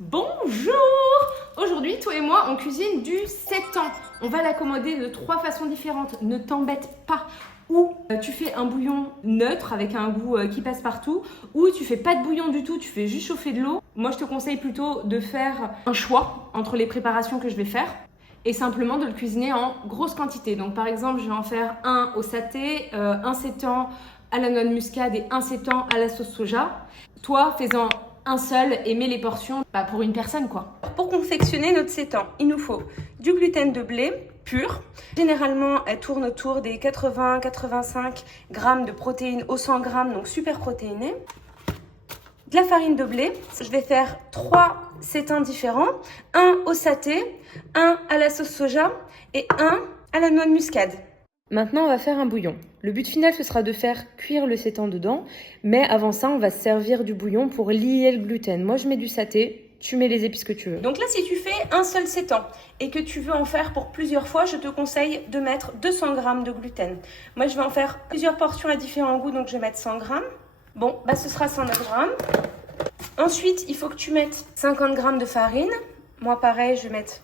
Bonjour! Aujourd'hui, toi et moi, on cuisine du seitan. On va l'accommoder de 3 façons différentes. Ne t'embête pas. Ou tu fais un bouillon neutre avec un goût qui passe partout, ou tu fais pas de bouillon du tout, tu fais juste chauffer de l'eau. Moi, je te conseille plutôt de faire un choix entre les préparations que je vais faire et simplement de le cuisiner en grosse quantité. Donc par exemple, je vais en faire un au saté, un seitan à la noix de muscade et un seitan à la sauce soja. Toi, fais-en un seul et mets les portions pour une personne quoi. Pour confectionner notre seitan, il nous faut du gluten de blé pur. Généralement, elle tourne autour des 80-85 grammes de protéines au 100 grammes, donc super protéiné. De la farine de blé. Je vais faire 3 seitans différents. Un au saté, un à la sauce soja et un à la noix de muscade. Maintenant, on va faire un bouillon. Le but final, ce sera de faire cuire le seitan dedans. Mais avant ça, on va se servir du bouillon pour lier le gluten. Moi, je mets du saté. Tu mets les épices que tu veux. Donc là, si tu fais un seul seitan et que tu veux en faire pour plusieurs fois, je te conseille de mettre 200 grammes de gluten. Moi, je vais en faire plusieurs portions à différents goûts, donc je vais mettre 100 grammes. Bon, ce sera 109 grammes. Ensuite, il faut que tu mettes 50 grammes de farine. Moi, pareil, je vais mettre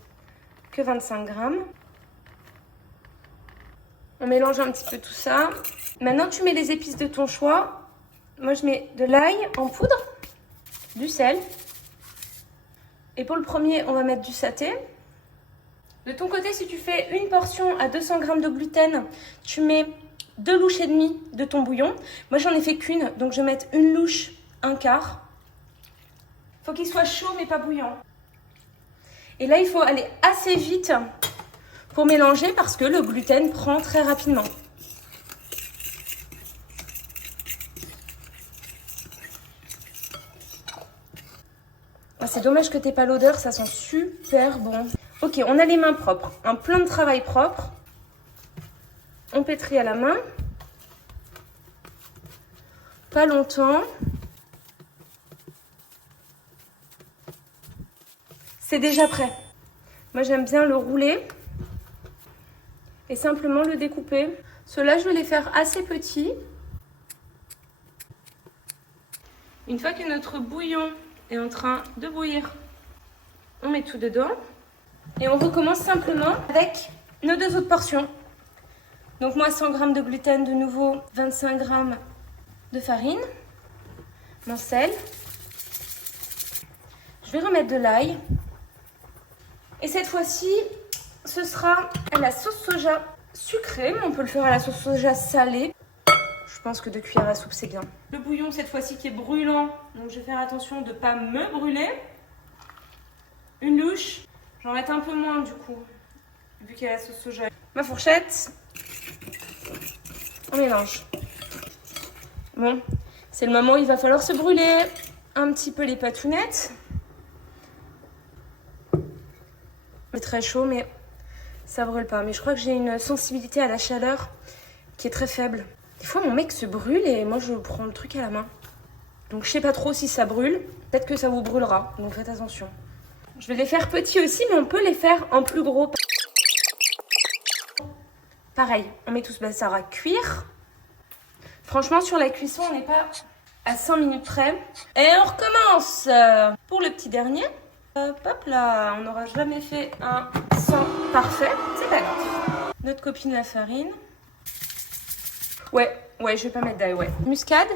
que 25 grammes. On mélange un petit peu tout ça. Maintenant, tu mets les épices de ton choix. Moi, je mets de l'ail en poudre, du sel. Et pour le premier, on va mettre du saté. De ton côté, si tu fais une portion à 200 grammes de gluten, tu mets 2 louches et demie de ton bouillon. Moi, j'en ai fait qu'une, donc je vais mettre une louche, un quart. Faut qu'il soit chaud, mais pas bouillant. Et là, il faut aller assez vite pour mélanger parce que le gluten prend très rapidement. C'est dommage que tu n'aies pas l'odeur, ça sent super bon. Ok, on a les mains propres, un plan de travail propre. On pétrit à la main. Pas longtemps. C'est déjà prêt. Moi, j'aime bien le rouler et simplement le découper. Ceux-là, je vais les faire assez petits. Une fois que notre bouillon est en train de bouillir, on met tout dedans et on recommence simplement avec nos 2 autres portions. Donc moi, 100 grammes de gluten de nouveau, 25 grammes de farine, mon sel. Je vais remettre de l'ail. Et cette fois-ci, ce sera à la sauce soja sucrée, mais on peut le faire à la sauce soja salée. Je pense que 2 cuillères à soupe, c'est bien. Le bouillon, cette fois-ci, qui est brûlant. Donc, je vais faire attention de ne pas me brûler. Une louche. J'en mets un peu moins, du coup, vu qu'il y a la sauce soja. Ma fourchette. On mélange. Bon, c'est le moment où il va falloir se brûler un petit peu les patounettes. C'est très chaud, mais ça brûle pas. Mais je crois que j'ai une sensibilité à la chaleur qui est très faible. Des fois, mon mec se brûle et moi, je prends le truc à la main. Donc, je sais pas trop si ça brûle. Peut-être que ça vous brûlera. Donc, faites attention. Je vais les faire petits aussi, mais on peut les faire en plus gros. Pareil, on met tout ça à cuire. Franchement, sur la cuisson, on n'est pas à 5 minutes près. Et on recommence pour le petit dernier. Hop là, on n'aura jamais fait un sang parfait. C'est pas grave. Notre copine la farine. Ouais, je vais pas mettre d'ail, ouais. Muscade.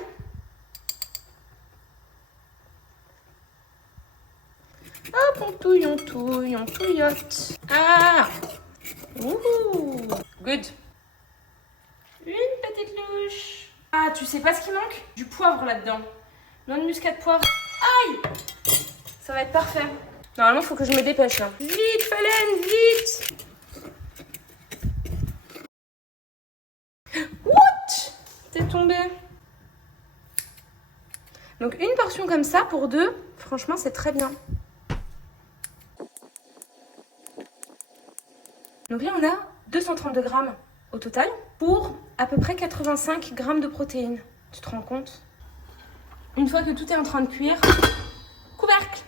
Hop, on touillote. Ah! Ouh! Good. Une petite louche. Ah, tu sais pas ce qui manque? Du poivre là-dedans. Noix de muscade, poivre. Aïe! Ça va être parfait. Normalement, il faut que je me dépêche. Hein. Vite, Falène, vite! What? T'es tombé. Donc, une portion comme ça pour 2, franchement, c'est très bien. Donc là, on a 232 grammes au total pour à peu près 85 grammes de protéines. Tu te rends compte? Une fois que tout est en train de cuire, couvercle.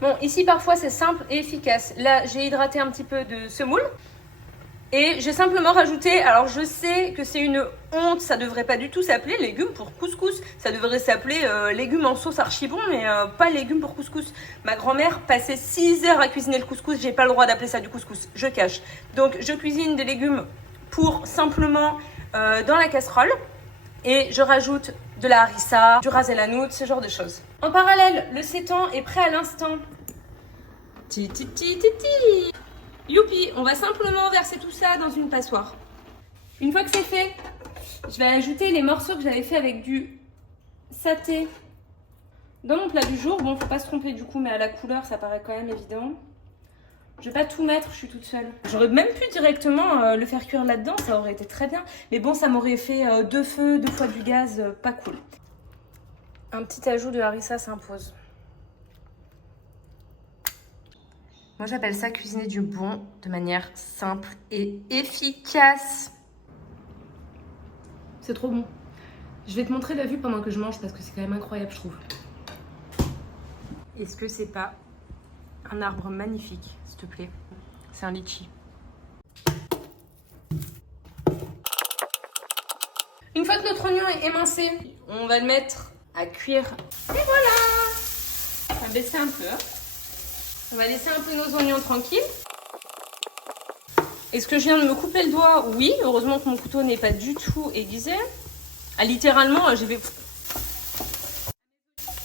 Bon, ici, parfois, c'est simple et efficace. Là, j'ai hydraté un petit peu de semoule. Et j'ai simplement rajouté, alors je sais que c'est une honte, ça devrait pas du tout s'appeler légumes pour couscous. Ça devrait s'appeler légumes en sauce archibon, mais pas légumes pour couscous. Ma grand-mère passait 6 heures à cuisiner le couscous, j'ai pas le droit d'appeler ça du couscous, je cache. Donc je cuisine des légumes pour simplement dans la casserole. Et je rajoute de la harissa, du ras el hanout, ce genre de choses. En parallèle, le sétan est prêt à l'instant. Ti ti ti ti ti. Youpi, on va simplement verser tout ça dans une passoire. Une fois que c'est fait, je vais ajouter les morceaux que j'avais fait avec du saté dans mon plat du jour. Bon, faut pas se tromper du coup, mais à la couleur, ça paraît quand même évident. Je vais pas tout mettre, je suis toute seule. J'aurais même pu directement le faire cuire là-dedans, ça aurait été très bien. Mais bon, ça m'aurait fait 2 feux, 2 fois du gaz, pas cool. Un petit ajout de harissa s'impose. Moi, j'appelle ça cuisiner du bon de manière simple et efficace. C'est trop bon. Je vais te montrer la vue pendant que je mange parce que c'est quand même incroyable, je trouve. Est-ce que c'est pas un arbre magnifique, s'il te plaît? C'est un litchi. Une fois que notre oignon est émincé, on va le mettre à cuire. Et voilà! On va baisser un peu. On va laisser un peu nos oignons tranquilles. Est-ce que je viens de me couper le doigt? Oui, heureusement que mon couteau n'est pas du tout aiguisé. Ah, littéralement, j'ai fait...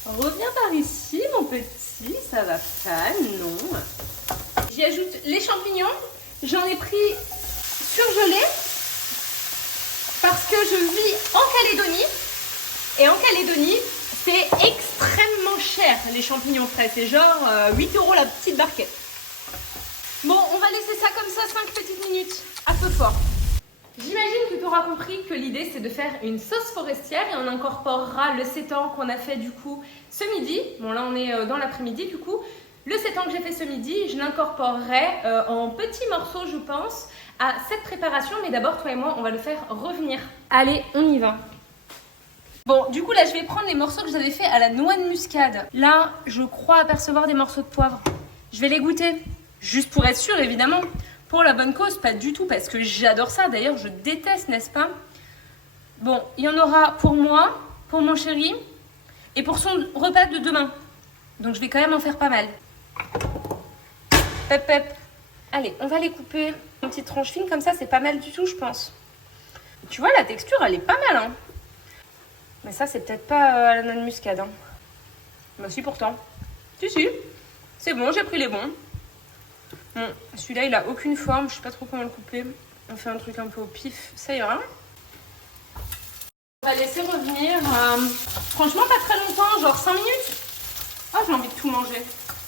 Reviens par ici, mon petit, ça va pas, non. J'y ajoute les champignons. J'en ai pris surgelés parce que je vis en Calédonie. Et en Calédonie, c'est extrêmement cher, les champignons frais. C'est genre 8 € la petite barquette. Bon, on va laisser ça comme ça 5 petites minutes, à feu fort. J'imagine que tu auras compris que l'idée, c'est de faire une sauce forestière et on incorporera le sétan qu'on a fait du coup ce midi. Bon, là, on est dans l'après-midi du coup. Le sétan que j'ai fait ce midi, je l'incorporerai en petits morceaux, je pense, à cette préparation. Mais d'abord, toi et moi, on va le faire revenir. Allez, on y va. Bon, du coup, là, je vais prendre les morceaux que j'avais fait à la noix de muscade. Là, je crois apercevoir des morceaux de poivre. Je vais les goûter. Juste pour être sûre, évidemment. Pour la bonne cause, pas du tout, parce que j'adore ça. D'ailleurs, je déteste, n'est-ce pas? Bon, il y en aura pour moi, pour mon chéri, et pour son repas de demain. Donc, je vais quand même en faire pas mal. Pep, pep. Allez, on va les couper. Une petite tranche fine, comme ça, c'est pas mal du tout, je pense. Tu vois, la texture, elle est pas mal, hein. Mais ça, c'est peut-être pas à la noix de muscade, hein. Bah si, pourtant. Si, si. C'est bon, j'ai pris les bons. Bon, celui-là, il a aucune forme. Je sais pas trop comment le couper. On fait un truc un peu au pif. Ça ira. On va laisser revenir. Franchement, pas très longtemps. Genre 5 minutes. Oh, j'ai envie de tout manger.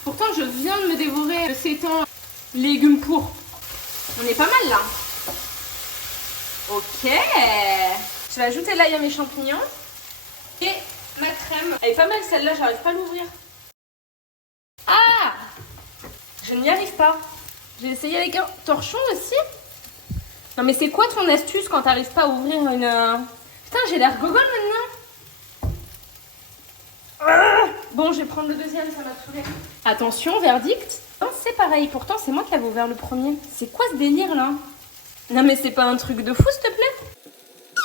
Pourtant, je viens de me dévorer le sétan légumes pourpres. On est pas mal, là. Ok. Je vais ajouter l'ail à mes champignons. Et ma crème. Elle est pas mal, celle-là. J'arrive pas à l'ouvrir. Ah! Je n'y arrive pas. J'ai essayé avec un torchon aussi. Non mais c'est quoi ton astuce quand t'arrives pas à ouvrir une... Putain, j'ai l'air gogol maintenant. Bon, je vais prendre le deuxième, ça m'a saoulé. Attention, verdict. Non, c'est pareil, pourtant c'est moi qui avais ouvert le premier. C'est quoi ce délire là? Non mais c'est pas un truc de fou, s'il te plaît?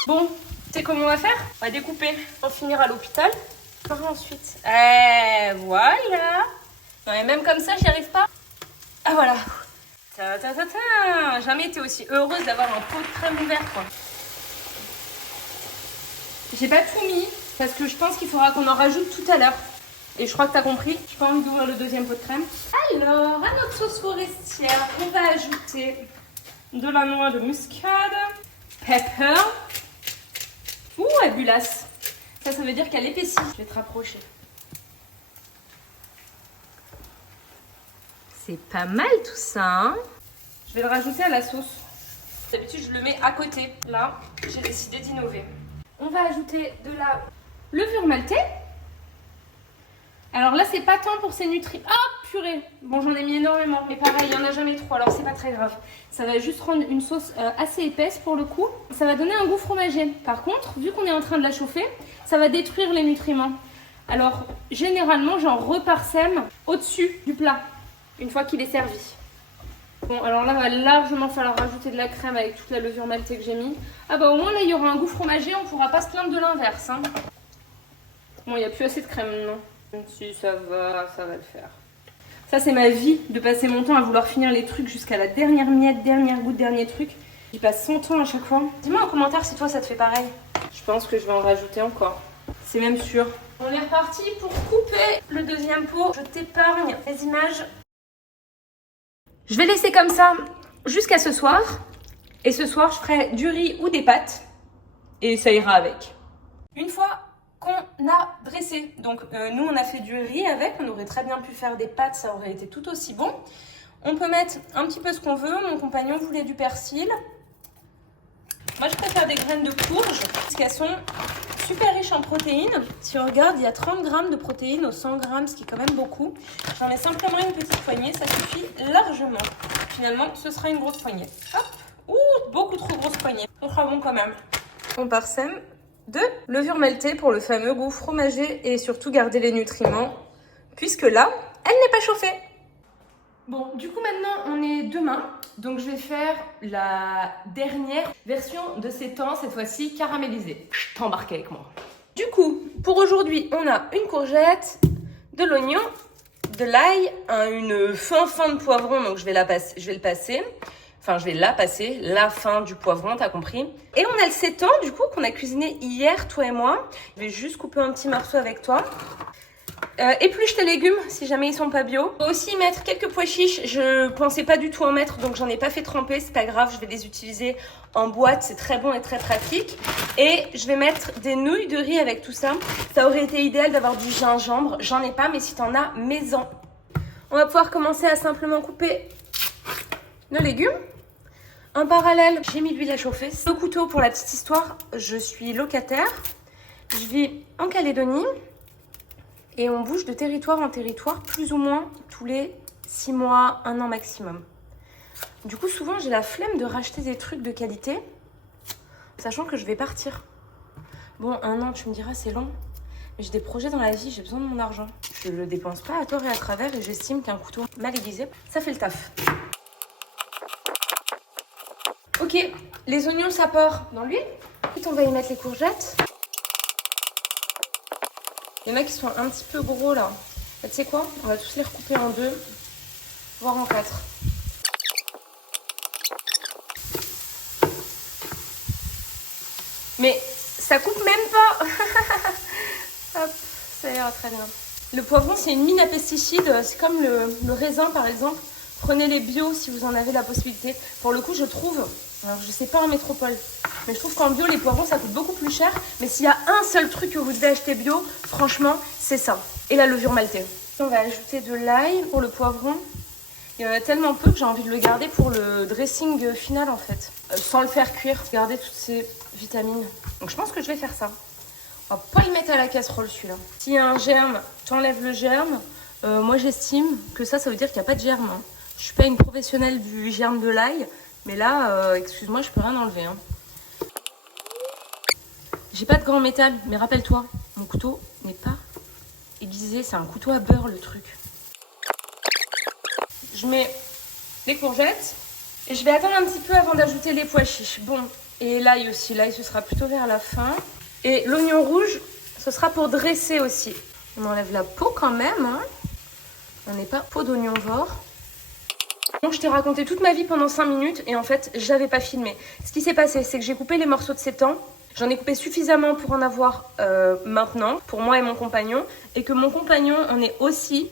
Bon, tu sais comment on va faire? On va découper. On va finir à l'hôpital. On fera ensuite. Voilà. Non mais même comme ça, j'y arrive pas. Ah voilà. Ta ta ta ta. Jamais été aussi heureuse d'avoir un pot de crème ouvert quoi. J'ai pas tout mis parce que je pense qu'il faudra qu'on en rajoute tout à l'heure. Et je crois que t'as compris. J'ai pas envie d'ouvrir le deuxième pot de crème. Alors, à notre sauce forestière, on va ajouter de la noix de muscade, pepper. Ouh, elle bulasse. Ça veut dire qu'elle épaissit. Je vais te rapprocher. C'est pas mal tout ça, hein? Je vais le rajouter à la sauce. D'habitude, je le mets à côté. Là, j'ai décidé d'innover. On va ajouter de la levure maltée. Alors là, c'est pas tant pour ces nutriments. Ah, purée! Bon, j'en ai mis énormément, mais pareil, il n'y en a jamais trop, alors c'est pas très grave. Ça va juste rendre une sauce assez épaisse pour le coup. Ça va donner un goût fromager. Par contre, vu qu'on est en train de la chauffer, ça va détruire les nutriments. Alors, généralement, j'en reparsème au-dessus du plat, une fois qu'il est servi. Bon, alors là, va largement falloir rajouter de la crème avec toute la levure maltée que j'ai mis. Ah bah au moins là, il y aura un goût fromager, on pourra pas se plaindre de l'inverse. Hein. Bon, il n'y a plus assez de crème maintenant. Si, ça va le faire. Ça, c'est ma vie, de passer mon temps à vouloir finir les trucs jusqu'à la dernière miette, dernière goutte, dernier truc. J'y passe 100 ans à chaque fois. Dis-moi en commentaire si toi, ça te fait pareil. Je pense que je vais en rajouter encore. C'est même sûr. On est reparti pour couper le deuxième pot. Je t'épargne les images. Je vais laisser comme ça jusqu'à ce soir. Et ce soir, je ferai du riz ou des pâtes. Et ça ira avec. Une fois qu'on a dressé, donc nous on a fait du riz avec. On aurait très bien pu faire des pâtes, ça aurait été tout aussi bon. On peut mettre un petit peu ce qu'on veut. Mon compagnon voulait du persil. Moi, je préfère des graines de courge parce qu'elles sont super riches en protéines. Si on regarde, il y a 30 grammes de protéines au 100 grammes, ce qui est quand même beaucoup. J'en mets simplement une petite poignée, ça suffit largement. Finalement, ce sera une grosse poignée. Hop. Ouh, beaucoup trop grosse poignée. Ce sera bon quand même. On parsème de levure maltée pour le fameux goût fromager et surtout garder les nutriments, puisque là, elle n'est pas chauffée. Bon, du coup maintenant on est demain, donc je vais faire la dernière version de ces temps, cette fois-ci caramélisée. Je t'embarque avec moi. Du coup, pour aujourd'hui, on a une courgette, de l'oignon, de l'ail, une fin de poivron, donc je vais la passer. Enfin, je vais la passer, la fin du poivron, t'as compris. Et on a le sétan, du coup, qu'on a cuisiné hier, toi et moi. Je vais juste couper un petit morceau avec toi. Épluche tes légumes si jamais ils sont pas bio. On va aussi mettre quelques pois chiches. Je pensais pas du tout en mettre, donc j'en ai pas fait tremper. C'est pas grave, je vais les utiliser en boîte. C'est très bon et très pratique. Et je vais mettre des nouilles de riz avec tout ça. Ça aurait été idéal d'avoir du gingembre. J'en ai pas, mais si t'en as, mets-en. On va pouvoir commencer à simplement couper nos légumes. En parallèle, j'ai mis de l'huile à chauffer. Le couteau, pour la petite histoire, je suis locataire. Je vis en Calédonie. Et on bouge de territoire en territoire, plus ou moins tous les 6 mois, 1 an maximum. Du coup, souvent, j'ai la flemme de racheter des trucs de qualité, sachant que je vais partir. Bon, 1 an, tu me diras, c'est long. Mais j'ai des projets dans la vie, j'ai besoin de mon argent. Je ne le dépense pas à tort et à travers et j'estime qu'un couteau mal aiguisé, ça fait le taf. Ok, les oignons, ça part dans l'huile. Ensuite, on va y mettre les courgettes. Il y en a qui sont un petit peu gros là. Tu sais quoi? On va tous les recouper en 2, voire en 4. Mais ça coupe même pas. Hop, ça ira très bien. Le poivron, c'est une mine à pesticides. C'est comme le raisin par exemple. Prenez les bio si vous en avez la possibilité. Pour le coup, je trouve, alors je sais pas en métropole, mais je trouve qu'en bio, les poivrons, ça coûte beaucoup plus cher. Mais s'il y a un seul truc que vous devez acheter bio, franchement, c'est ça. Et la levure maltée. On va ajouter de l'ail pour le poivron. Il y en a tellement peu que j'ai envie de le garder pour le dressing final en fait. Sans le faire cuire, garder toutes ces vitamines. Donc je pense que je vais faire ça. On va pas le mettre à la casserole celui-là. S'il y a un germe, t'enlèves le germe. Moi j'estime que ça veut dire qu'il n'y a pas de germe. Hein. Je suis pas une professionnelle du germe de l'ail. Mais là, excuse-moi, je peux rien enlever. Hein. J'ai pas de grand métal, mais rappelle-toi, mon couteau n'est pas aiguisé. C'est un couteau à beurre le truc. Je mets les courgettes et je vais attendre un petit peu avant d'ajouter les pois chiches. Bon, et l'ail aussi. L'ail, ce sera plutôt vers la fin. Et l'oignon rouge, ce sera pour dresser aussi. On enlève la peau quand même. Hein. On n'est pas peau d'oignon vort. Bon, je t'ai raconté toute ma vie pendant 5 minutes et en fait, j'avais pas filmé. Ce qui s'est passé, c'est que j'ai coupé les morceaux de sétan. J'en ai coupé suffisamment pour en avoir maintenant, pour moi et mon compagnon. Et que mon compagnon en ait aussi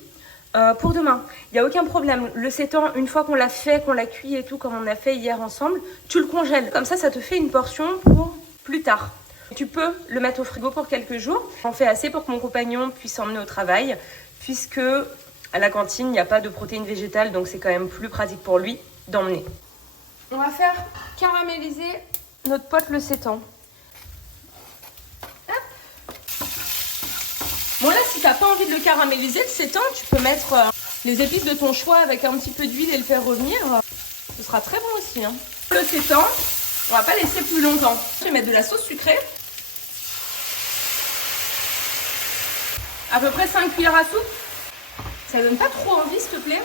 pour demain. Il n'y a aucun problème. Le sétan, une fois qu'on l'a fait, qu'on l'a cuit et tout, comme on a fait hier ensemble, tu le congèles. Comme ça te fait une portion pour plus tard. Tu peux le mettre au frigo pour quelques jours. J'en fais assez pour que mon compagnon puisse emmener au travail, puisque à la cantine, il n'y a pas de protéines végétales, donc c'est quand même plus pratique pour lui d'emmener. On va faire caraméliser notre pote le sétan. Bon là, si t'as pas envie de le caraméliser, le sétan, tu peux mettre les épices de ton choix avec un petit peu d'huile et le faire revenir. Ce sera très bon aussi. Hein. Le sétan, on va pas laisser plus longtemps. Je vais mettre de la sauce sucrée. À peu près 5 cuillères à soupe. Ça donne pas trop envie, s'il te plaît.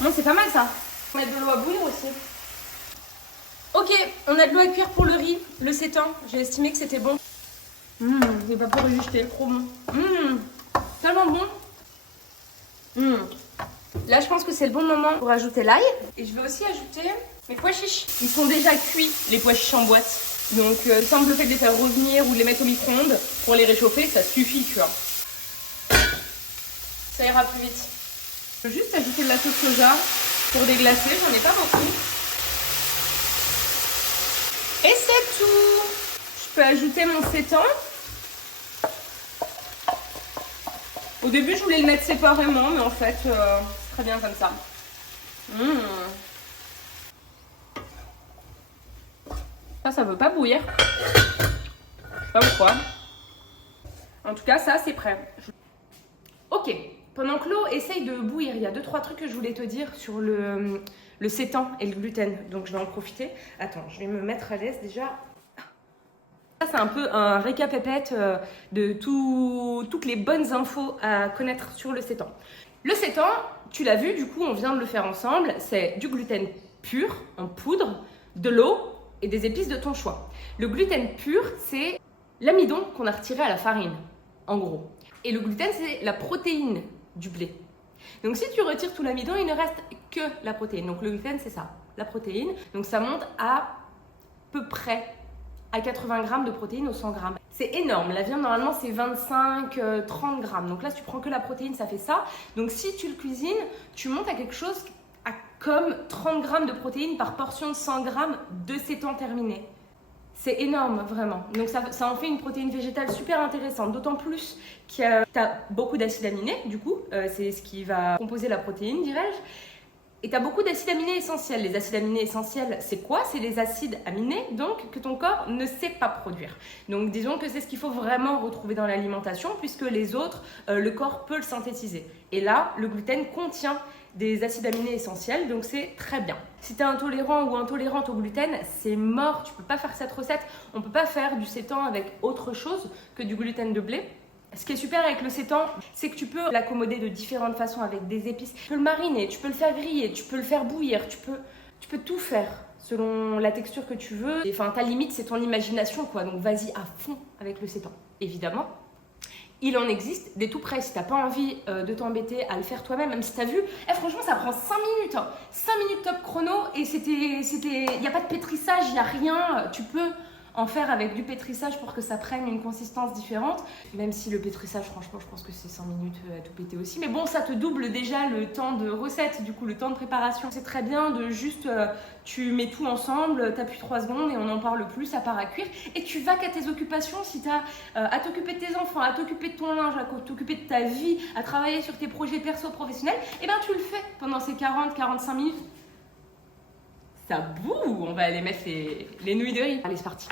Bon, c'est pas mal ça. On va mettre de l'eau à bouillir aussi. Ok, on a de l'eau à cuire pour le riz, le sétan. J'ai estimé que c'était bon. J'ai pas pour le jeter, trop bon. Tellement bon. Là, je pense que c'est le bon moment pour ajouter l'ail. Et je vais aussi ajouter mes pois chiches. Ils sont déjà cuits, les pois chiches en boîte. Donc, simple le fait de les faire revenir ou de les mettre au micro-ondes pour les réchauffer, ça suffit, tu vois. Ça ira plus vite. Je vais juste ajouter de la sauce soja pour déglacer, j'en ai pas beaucoup. Et c'est tout. Je peux ajouter mon sétan. Au début, je voulais le mettre séparément, mais en fait, c'est très bien comme ça. Ça veut pas bouillir. Je sais pas pourquoi. En tout cas, ça, c'est prêt. Ok, pendant que l'eau essaye de bouillir, il y a 2-3 trucs que je voulais te dire sur le sétan et le gluten. Donc, je vais en profiter. Attends, je vais me mettre à l'aise déjà. Ça, c'est un peu un récapépète de toutes les bonnes infos à connaître sur le sétan. Le sétan, tu l'as vu, du coup, on vient de le faire ensemble. C'est du gluten pur en poudre, de l'eau et des épices de ton choix. Le gluten pur, c'est l'amidon qu'on a retiré à la farine, en gros. Et le gluten, c'est la protéine du blé. Donc, si tu retires tout l'amidon, il ne reste que la protéine. Donc, le gluten, c'est ça, la protéine. Donc, ça monte à peu près à 80 grammes de protéines au 100 grammes. C'est énorme. La viande, normalement, c'est 25-30 grammes. Donc là, si tu prends que la protéine, ça fait ça. Donc si tu le cuisines, tu montes à quelque chose à comme 30 grammes de protéines par portion de 100 grammes de sétan terminé. C'est énorme, vraiment. Donc ça en fait une protéine végétale super intéressante. D'autant plus que tu as beaucoup d'acides aminés, du coup. C'est ce qui va composer la protéine, dirais-je. Et tu as beaucoup d'acides aminés essentiels. Les acides aminés essentiels, c'est quoi? C'est les acides aminés donc que ton corps ne sait pas produire. Donc disons que c'est ce qu'il faut vraiment retrouver dans l'alimentation puisque les autres, le corps peut le synthétiser. Et là, le gluten contient des acides aminés essentiels, donc c'est très bien. Si tu es intolérant ou intolérante au gluten, c'est mort, tu peux pas faire cette recette. On peut pas faire du sétan avec autre chose que du gluten de blé. Ce qui est super avec le sétan, c'est que tu peux l'accommoder de différentes façons avec des épices. Tu peux le mariner, tu peux le faire griller, tu peux le faire bouillir, tu peux tout faire selon la texture que tu veux. Enfin, ta limite, c'est ton imagination, quoi. Donc, vas-y à fond avec le sétan. Évidemment, il en existe des tout prêts. Si t'as pas envie de t'embêter à le faire toi-même, même si t'as vu, franchement, ça prend 5 minutes. 5 minutes top chrono et il n'y a pas de pétrissage, il n'y a rien. Tu peux en faire avec du pétrissage pour que ça prenne une consistance différente. Même si le pétrissage, franchement, je pense que c'est 100 minutes à tout péter aussi. Mais bon, ça te double déjà le temps de recette, du coup, le temps de préparation. C'est très bien de juste, tu mets tout ensemble, t'appuies 3 secondes et on n'en parle plus, ça part à cuire. Et tu vas qu'à tes occupations, si t'as à t'occuper de tes enfants, à t'occuper de ton linge, à t'occuper de ta vie, à travailler sur tes projets perso-professionnels, et ben tu le fais pendant ces 40-45 minutes. Ça boue. On va aller mettre les nouilles de riz. Allez, c'est parti.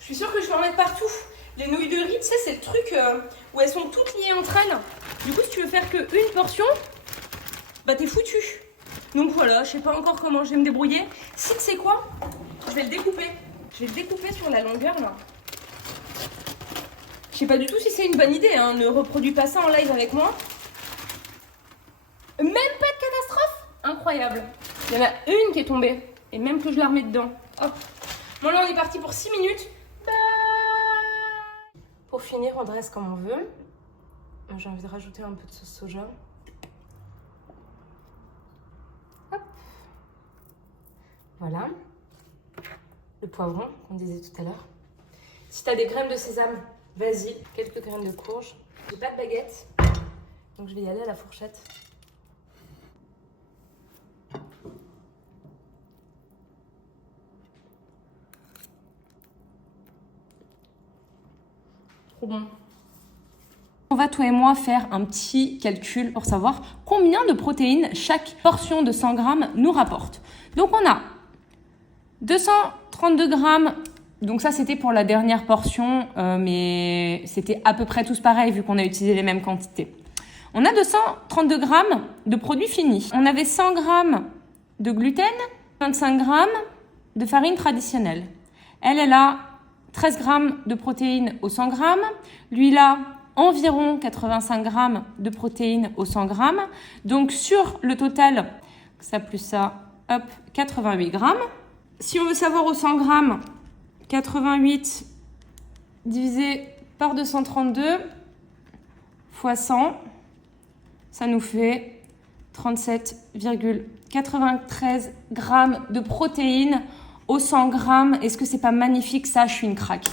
Je suis sûre que je vais en mettre partout. Les nouilles de riz, tu sais, c'est le truc où elles sont toutes liées entre elles. Du coup, si tu veux faire qu'une portion, bah t'es foutu. Donc voilà, je sais pas encore comment je vais me débrouiller. Si tu sais quoi, je vais le découper. Je vais le découper sur la longueur, là. Je sais pas du tout si c'est une bonne idée, hein. Ne reproduis pas ça en live avec moi. Même pas de catastrophe. Incroyable. Il y en a une qui est tombée. Et même que je la remets dedans. Hop. Bon, là, on est parti pour 6 minutes. Pour finir, on dresse comme on veut. J'ai envie de rajouter un peu de sauce soja. Hop. Voilà. Le poivron qu'on disait tout à l'heure. Si tu as des graines de sésame, vas-y. Quelques graines de courge. J'ai pas de baguette. Donc, je vais y aller à la fourchette. Bon. On va toi et moi faire un petit calcul pour savoir combien de protéines chaque portion de 100 grammes nous rapporte. Donc on a 232 grammes, donc ça c'était pour la dernière portion, mais c'était à peu près tous pareil vu qu'on a utilisé les mêmes quantités. On a 232 grammes de produits finis. On avait 100 grammes de gluten, 25 grammes de farine traditionnelle. Elle a 13 grammes de protéines au 100 grammes. Lui, là, environ 85 grammes de protéines au 100 grammes. Donc sur le total, ça plus ça, hop, 88 grammes. Si on veut savoir au 100 grammes, 88 divisé par 232 fois 100, ça nous fait 37,93 grammes de protéines au 100 grammes. Est-ce que c'est pas magnifique ça? Je suis une craque.